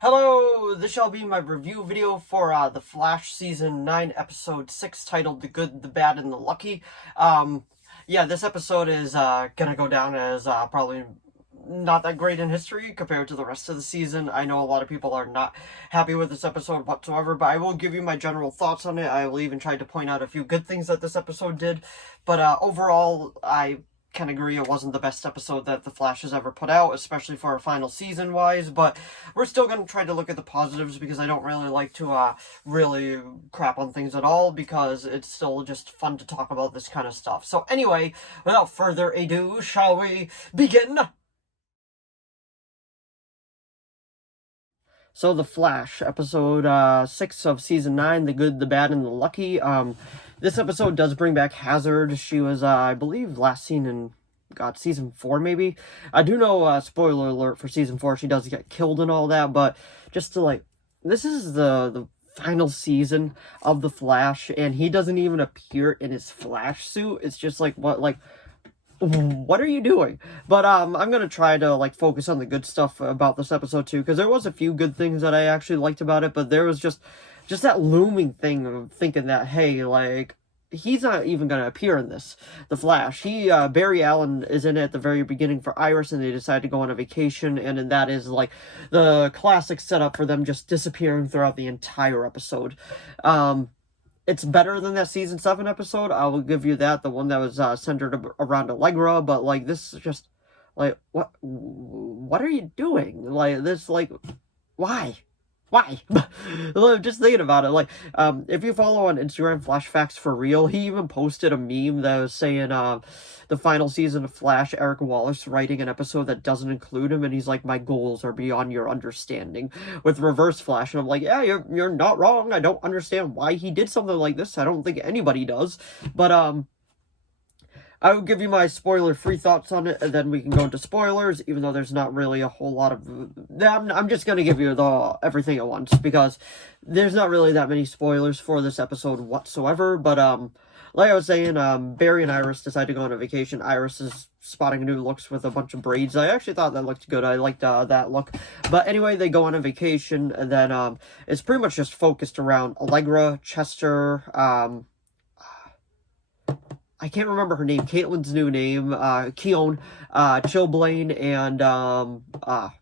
Hello, this shall be my review video for The Flash Season 9, Episode 6, titled The Good, the Bad, and the Lucky. Yeah, this episode is gonna go down as probably not that great in history compared to the rest of the season. I know a lot of people are not happy with this episode whatsoever, but I will give you my general thoughts on it. I will even try to point out a few good things that this episode did, but overall, I can agree it wasn't the best episode that The Flash has ever put out, especially for a final season wise, but we're still going to try to look at the positives because I don't really like to really crap on things at all, because it's still just fun to talk about this kind of stuff. So anyway, without further ado, shall we begin? So The Flash, episode 6 of season 9, The Good, the Bad, and the Lucky. This episode does bring back Hazard. She was, I believe, last seen in, God, season 4, maybe? I do know, spoiler alert for season 4, she does get killed and all that, but just to, like, this is the final season of The Flash, and he doesn't even appear in his Flash suit. It's just like, what are you doing? But I'm gonna try to like focus on the good stuff about this episode too, because there was a few good things that I actually liked about it, but there was just that looming thing of thinking that, hey, like, he's not even gonna appear in this, The Flash. Barry Allen is in it at the very beginning for Iris, and they decide to go on a vacation, and then that is like the classic setup for them just disappearing throughout the entire episode. It's better than that season 7 episode, I will give you that, the one that was centered around Allegra, but like this is just like, what are you doing? Like this, like, why? Just thinking about it, like, if you follow on Instagram Flash Facts for Real, he even posted a meme that was saying, the final season of Flash, Eric Wallace writing an episode that doesn't include him, and he's like, my goals are beyond your understanding, with Reverse Flash, and I'm like, yeah, you're not wrong, I don't understand why he did something like this, I don't think anybody does, but, I will give you my spoiler-free thoughts on it, and then we can go into spoilers, even though there's not really a whole lot of... I'm just going to give you everything at once, because there's not really that many spoilers for this episode whatsoever, but, like I was saying, Barry and Iris decide to go on a vacation. Iris is spotting new looks with a bunch of braids. I actually thought that looked good. I liked that look. But anyway, they go on a vacation, and then it's pretty much just focused around Allegra, Chester, I can't remember her name, Caitlin's new name, Keone, Chilblain, and,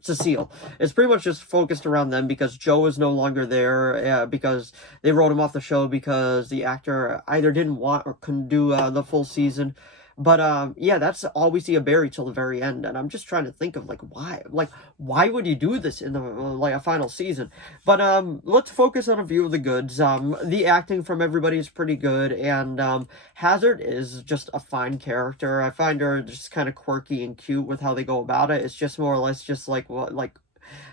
Cecile. It's pretty much just focused around them because Joe is no longer there, because they wrote him off the show because the actor either didn't want or couldn't do, the full season. But, yeah, that's all we see of Barry till the very end, and I'm just trying to think of, like, why would you do this in a final season? But, let's focus on a few of the goods. The acting from everybody is pretty good, and, Hazard is just a fine character. I find her just kind of quirky and cute with how they go about it. It's just more or less just like,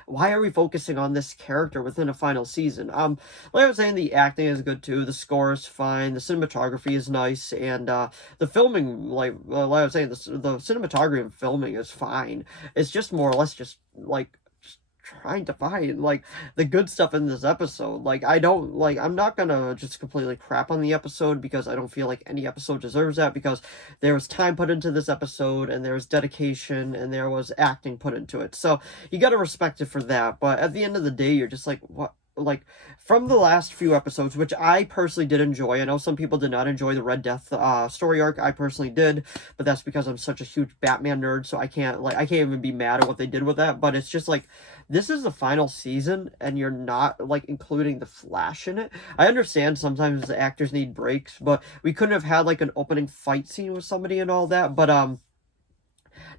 why are we focusing on this character within a final season? Like I was saying, the acting is good too, the score is fine, the cinematography is nice, and the filming, like I was saying, the cinematography and filming is fine. It's just more or less just like trying to find like the good stuff in this episode. Like, I'm not gonna just completely crap on the episode because I don't feel like any episode deserves that, because there was time put into this episode, and there was dedication, and there was acting put into it, so you gotta respect it for that. But at the end of the day, you're just like, what? Like, from the last few episodes, which I personally did enjoy. I know some people did not enjoy the Red Death story arc. I personally did, but that's because I'm such a huge Batman nerd, so I can't even be mad at what they did with that. But it's just like, this is the final season, and you're not, like, including the Flash in it. I understand sometimes the actors need breaks, but we couldn't have had, like, an opening fight scene with somebody and all that. But,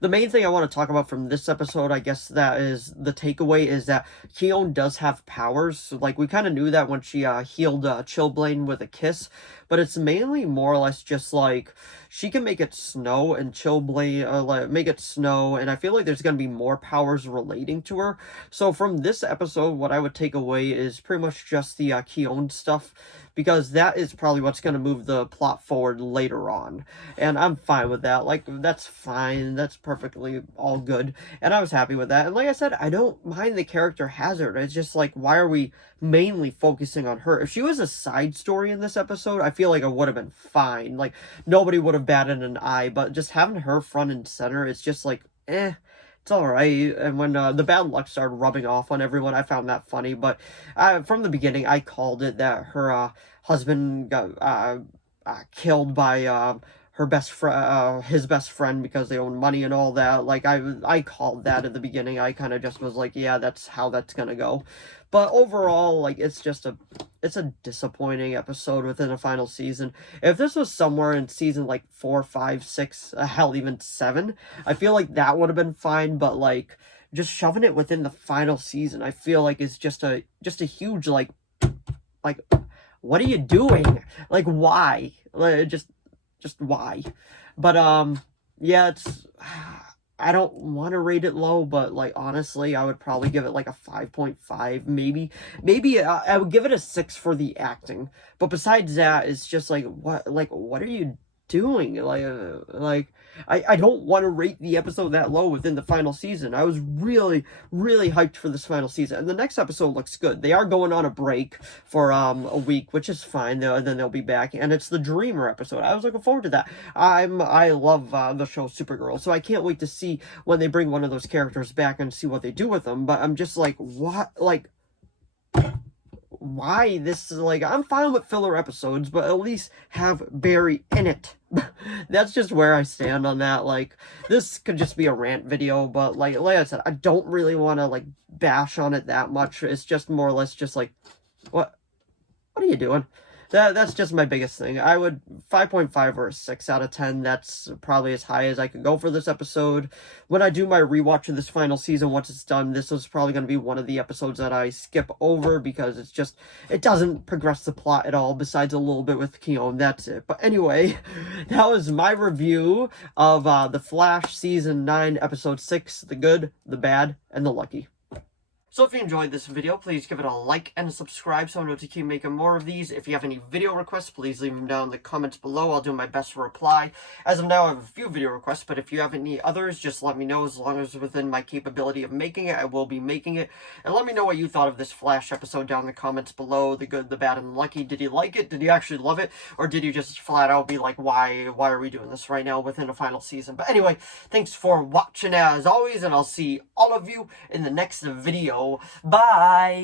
the main thing I want to talk about from this episode, I guess that is the takeaway, is that Keone does have powers. So, like, we kind of knew that when she healed Chilblain with a kiss, but it's mainly more or less just like she can make it snow, and Chilblain make it snow, and I feel like there's going to be more powers relating to her. So from this episode, what I would take away is pretty much just the Keone stuff, because that is probably what's going to move the plot forward later on, and I'm fine with that. Like, that's fine, that's perfectly all good, and I was happy with that. And like I said, I don't mind the character Hazard. It's just like, why are we mainly focusing on her? If she was a side story in this episode, I feel like it would have been fine. Like, nobody would have batted an eye, but just having her front and center, it's just like, it's it's all right. And when the bad luck started rubbing off on everyone, I found that funny. But from the beginning, I called it that her husband got killed by her best friend, his best friend, because they own money and all that. Like, I called that at the beginning. I kind of just was like, yeah, that's how that's gonna go. But overall, like, it's a disappointing episode within the final season. If this was somewhere in season like 4, 5, 6, hell, even 7, I feel like that would have been fine. But like, just shoving it within the final season, I feel like is just a huge like, what are you doing? Like, why? Like, just why? But yeah, it's, I don't want to rate it low, but like, honestly, I would probably give it like a 5.5, maybe I would give it a 6 for the acting. But besides that, it's just like, what are you doing? I don't want to rate the episode that low within the final season. I was really, really hyped for this final season, and the next episode looks good. They are going on a break for a week, which is fine, and then they'll be back, and it's the Dreamer episode. I was looking forward to that. I love the show Supergirl, so I can't wait to see when they bring one of those characters back and see what they do with them. But I'm just like, what, like, why this? Like, I'm fine with filler episodes, but at least have Barry in it. That's just where I stand on that. Like, this could just be a rant video, but like I said, I don't really want to like bash on it that much. It's just more or less just like, what are you doing? That's just my biggest thing. I would 5.5 or a 6 out of 10. That's probably as high as I could go for this episode. When I do my rewatch of this final season, once it's done, this is probably going to be one of the episodes that I skip over because it's just, it doesn't progress the plot at all, besides a little bit with Keon. That's it. But anyway, that was my review of The Flash Season 9, Episode 6, The Good, The Bad, and The Lucky. So if you enjoyed this video, please give it a like and subscribe so I know to keep making more of these. If you have any video requests, please leave them down in the comments below. I'll do my best to reply. As of now, I have a few video requests, but if you have any others, just let me know. As long as it's within my capability of making it, I will be making it. And let me know what you thought of this Flash episode down in the comments below. The Good, the Bad, and the Lucky. Did you like it? Did you actually love it? Or did you just flat out be like, why are we doing this right now within the final season? But anyway, thanks for watching as always, and I'll see all of you in the next video. Bye!